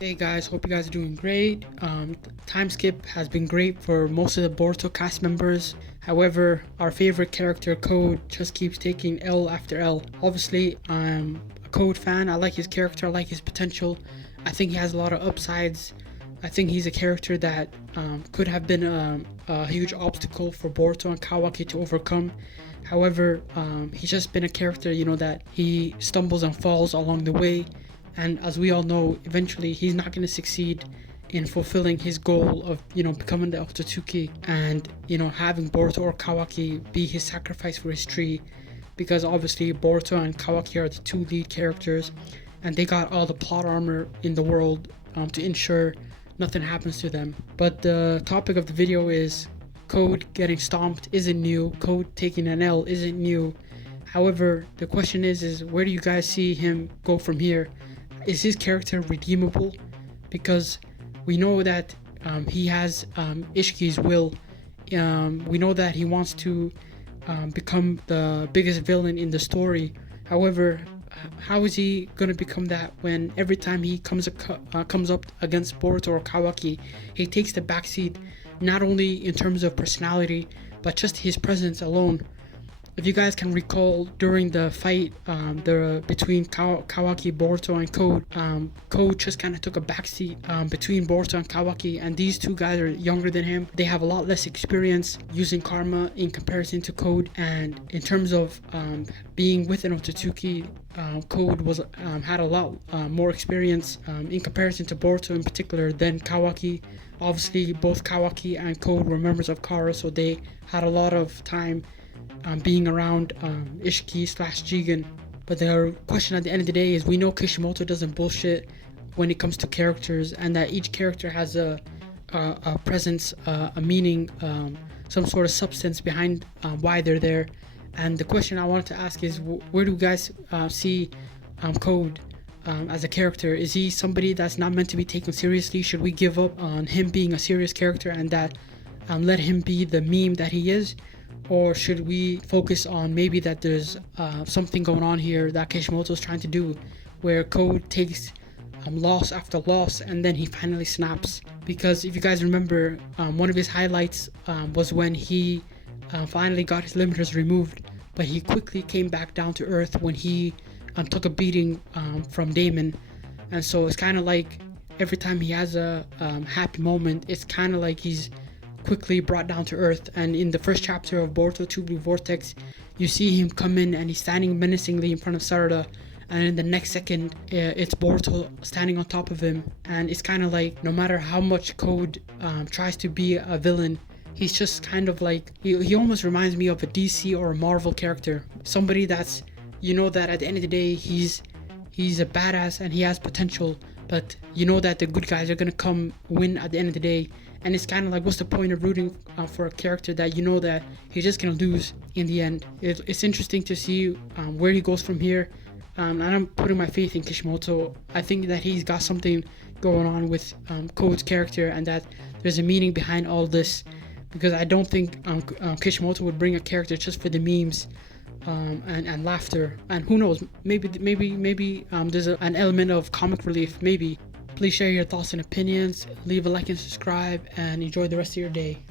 Hey guys, hope you guys are doing great. Time skip has been great for most of the Boruto cast members. However, our favorite character Code just keeps taking L after L. Obviously, I'm a Code fan. I like his character. I like his potential. I think he has a lot of upsides. I think he's a character that could have been a huge obstacle for Boruto and Kawaki to overcome. However, he's just been a character, that he stumbles and falls along the way. And as we all know, eventually he's not going to succeed in fulfilling his goal of, becoming the Otsutsuki and, having Boruto or Kawaki be his sacrifice for his tree. Because obviously Boruto and Kawaki are the two lead characters and they got all the plot armor in the world to ensure nothing happens to them. But the topic of the video is Code getting stomped isn't new, Code taking an L isn't new. However, the question is where do you guys see him go from here? Is his character redeemable? Because we know that he has Isshiki's will. We know that he wants to become the biggest villain in the story. However, how is he going to become that when every time he comes up against Boruto or Kawaki, he takes the backseat, not only in terms of personality, but just his presence alone? If you guys can recall, during the fight between Kawaki, Boruto, and Code, Code just kind of took a backseat between Boruto and Kawaki, and these two guys are younger than him. They have a lot less experience using karma in comparison to Code, and in terms of being with an Otsutsuki, Code had a lot more experience in comparison to Boruto in particular than Kawaki. Obviously, both Kawaki and Code were members of Kara, so they had a lot of time being around Isshiki / Jigen. But the question at the end of the day is, we know Kishimoto doesn't bullshit when it comes to characters, and that each character has a presence, a meaning, some sort of substance behind why they're there. And the question I wanted to ask is, where do you guys see Code as a character? Is he somebody that's not meant to be taken seriously? Should we give up on him being a serious character and that let him be the meme that he is? Or should we focus on maybe that there's something going on here that Kishimoto's trying to do, where Code takes loss after loss and then he finally snaps? Because if you guys remember, one of his highlights was when he finally got his limiters removed, but he quickly came back down to earth when he took a beating from Daemon. And so it's kind of like every time he has a happy moment, it's kind of like he's quickly brought down to earth. And in the first chapter of Boruto 2 Blue Vortex, you see him come in and he's standing menacingly in front of Sarada, and in the next second it's Boruto standing on top of him. And it's kind of like, no matter how much Code tries to be a villain, he's just kind of like, he almost reminds me of a DC or a Marvel character, somebody that's, that at the end of the day he's a badass and he has potential, but that the good guys are gonna come win at the end of the day. And it's kind of like, what's the point of rooting for a character that that he's just gonna lose in the end? It's interesting to see where he goes from here. And I'm putting my faith in Kishimoto. I think that he's got something going on with Code's character, and that there's a meaning behind all this. Because I don't think Kishimoto would bring a character just for the memes and laughter. And who knows? Maybe there's an element of comic relief. Maybe. Please share your thoughts and opinions, leave a like and subscribe, and enjoy the rest of your day.